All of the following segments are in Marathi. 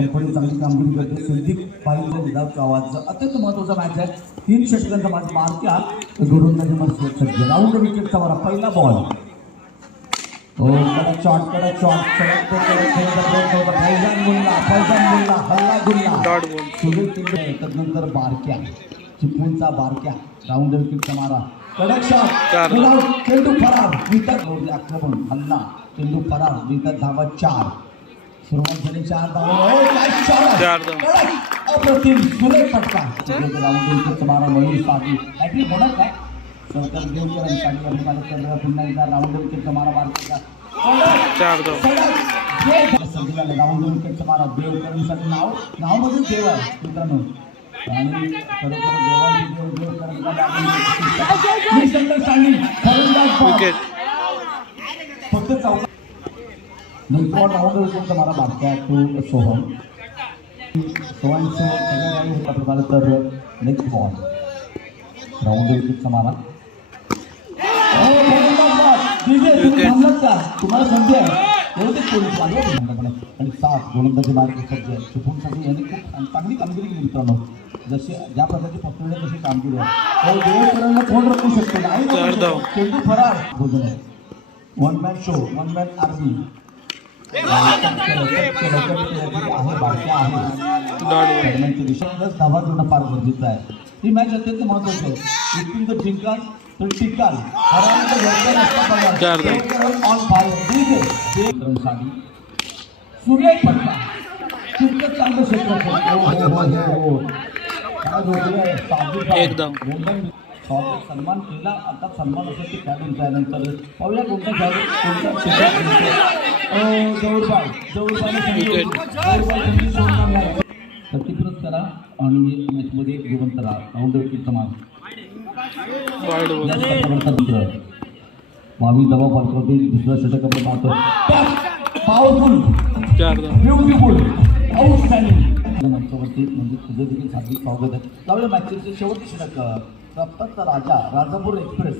कंपनी चांगली कामगिरी करते. सिद्दीक पाहिजे विधाचा आवाज अत्यंत महत्वाचा मॅच आहे. 3 षटकांचा मॅच मारक्या गोलंदाजी सज्ज. राऊंड विकेटचा मारा पहिला बॉल. कडक शॉट फैजान मुल्ला हल्ला गुल्ला तदनंतर बारक्या चिपळूणचा बारक्या राऊंड विकेटचा मारा. कडक शॉट चेंडू फरार विकत आक्रमण हल्ला चेंडू फरार विकत धावा 4. सुरुवात झाली 4 धावा. अप्रतिम सुरेख फटका राऊंड विकेटचा मारा. मयूर साधी काहीतरी म्हणत काय सरकार देवकरांसाठी अभिमानात पुन्हा एकदा राऊंड विकेटचा मारा बारक्याचा. राऊंड विकेटचा मारा देवकरांसाठी नाव मधून देव आहे मित्रांनो. आणि खरोखर फक्त चौका नंतर राऊंड विकेटचा मारा बारक्या टू सोहम. तर नेक्स्ट बॉल राऊंड विकेटचा मारा. तुम्हाला संधी आहे आणि 7 गोलंदाजी मार्ग सज्ज चिपळूणसाठी यांनी खूप चांगली कामगिरी केली मित्रांनो. जशी ज्या प्रकारची पकडले तशी कामगिरी आहे. देवकरांना कोण रोखू शकतो नाही. चेंडू फरार भोजन आहे. 1 मॅन शो 1 मॅन आर्मी आहे बारक्या आहे दिशेनेच धावा जोडणं फार गरजेचं आहे. ही मॅच अत्यंत महत्वाची आहे. इथून जर जिंकाल तर टिकाल. ऑन फायर सुरेख फटका तितकं चांगलं क्षेत्र एकदम सन्मान केला. आता सन्मान असेल ते खेळाडूंचा आहे. नंतर पाहूया कोणता खेळाडू प्रतिकृत करा आणि मॅचमध्ये जिवंत राहा. राऊंड विकेटचा मार 22 धावा पाठवते. दुसऱ्या षटकामध्ये मारतो पॉवरफुल ब्युटिफुल आउटस्टँडिंग मंचावरती म्हणजे तुझं देखील हार्दिक स्वागत आहे. त्यावेळी मॅचचे शेवटचे षटक रफ्तारचा राजापूर एक्सप्रेस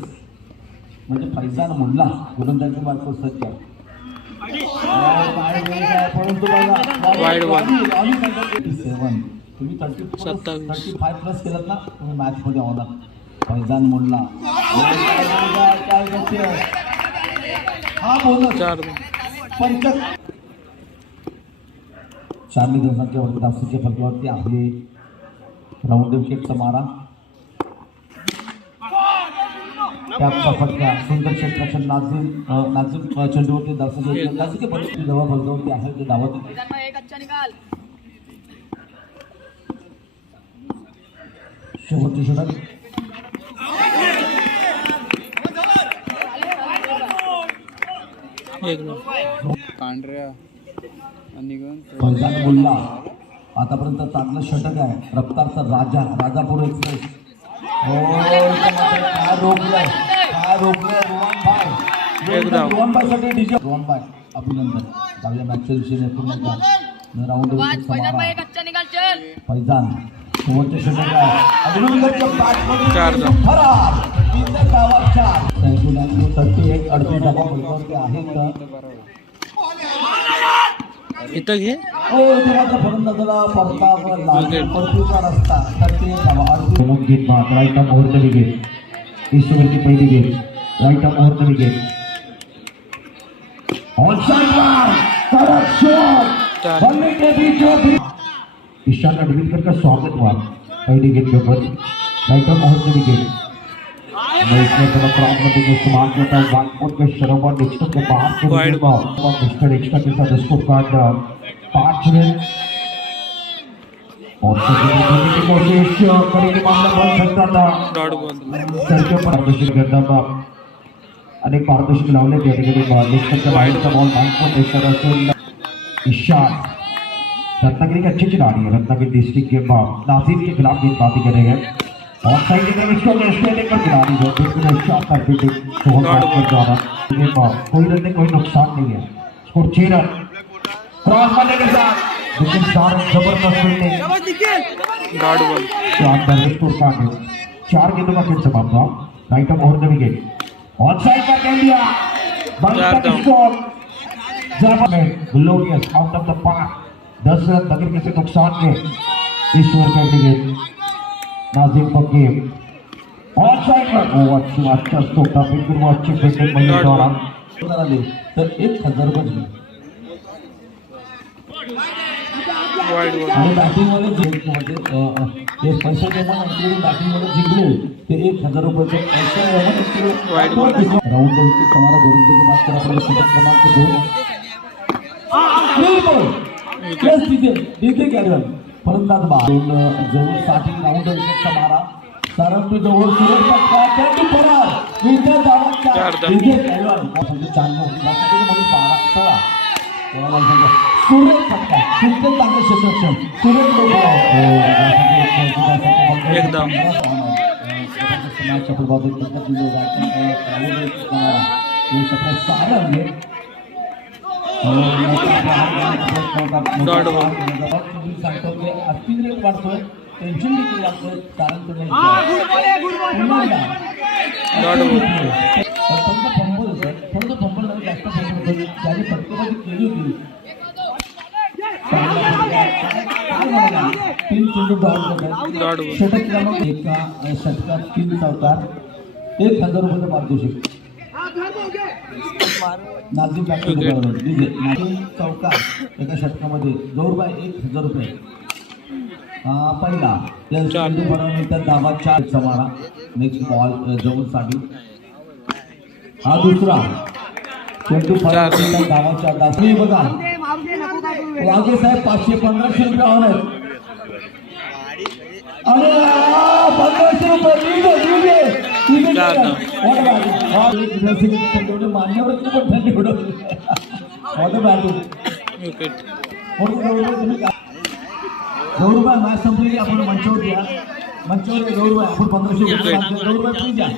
म्हणजे फैजान मुल्ला गोलंदाजी मार्ग सज्ज. परंतु तुम्ही 35 प्लस केलात ना तुम्ही मॅचमध्ये होणार. फैजान मुल्ला हा बोनस 4 दिवसांच्या धावसंख्या फलकावरती आहे. राऊंड विकेटचा मारा त्याचा फटका सुंदर क्षेत्राच्या नाजूक चेंडूवरती धावसंख्या बरीच धावा फलकावरती आहे. ते धावत शेवटचे षटक फैजान मुल्ला आतापर्यंत चांगलं षटक आहे. रफ्तारचा राजापूर एक्सप्रेस काय रोखलंय रोहन भाई साठी डीजे रोहन भाई अभिनंदन. जाऊया मॅचच्या दिवशी राऊंड फैजान शेवटचे षटक आहे. 38 38 धावा फलकावरती आहेत. इथं घे फलंदाजाला परतीचा रस्ता 38 धावा. घेत right off over the wicket. ईश्वरची पहिली game right off over the wicket. Ishan Adwilkar का स्वागत हुआ पहली गेंद के ऊपर right off over the wicket. इस्तेमाल करता है वानकोट के शरोवर डिस्टर के बाहर से मिस्टर एक्स्ट्रा के साथ इसको कार्ड 5 रन और की कोशिश करेंगे. मामला बन सकता था सरके पर पारदर्शक करता था अनेक पारदर्शक लावले त्या ठिकाणी डिस्टरच्या बाहेरचा बॉल वानकोट एक्स्ट्रा असून ईशान रत्नागिरी की अच्छी खिलाड़ी है. रत्नागिरी डिस्ट्रिक्ट के नासिर के खिलाफ गेंदबाजी करेंगे और साइड पर खिलाड़ी है बिल्कुल शानदार कोई रन कोई नुकसान नहीं है. स्कोर 6 रन क्रॉस मारने के साथ लेकिन 4 जबरदस्त फील्डिंग शानदार स्कोर कार्ड 4 गेंदों का खेल समाप्त हुआ. Right off over the wicket on side पर खेल दिया. Glorious out of the park 10 run बगैर किसी नुकसान के ईश्वर के नाजिम पक्के ऑन साइड पर अच्छा स्टोका बिल्कुल अच्छी फील्डिंग मयूर द्वारा तर 1000 रुपये आणि बॅटिंग वाले जे पैसे जेव्हा बॅटिंग वाले जिंकले ते 1000 रुपये राऊंड तुम्हाला दोन मार्क करा क्रमांक 2 तिथे कॅरियर फलंदाज जवळ 60 राऊंड विकेटचा मारा सारंग जवळ सुरेश फरार इथे धावा तिथे कॅरियर म्हणजे 4 मध्ये 12 16 सुरेश फटका तिथे चांगलं क्षेत्ररक्षण सुरेश एकदम सांगतो की अति रेट वाढतोय टेन्शन देखील लागतोय कारण तुम्ही फक्त फंबल जास्त फंबल त्याने फटकेबाजी केली होती 3 चेंडू डॉट षटक क्रमांक एका षटकात 3 चौकार 1000 रुपये पारितोषिक नाझीम नाझीम चौकार एका षटकामध्ये गौरबाई 1000 रुपये पहिला चेंडू बनवण्याचा धावा 4 समारा नेक्स्ट बॉल जवळसाठी हा दुसरा चेंडू बनवण्याचा धावा 4 दासरी बघा वाघे साहेब 500-1500 रुपये होणार अरे 1500 रुपये मान्यवर पण गौरबाई मॅच संपली आपण मंचावर घ्या मंचावर गौरबाई आपण 1500 गौरबाई प्लीज या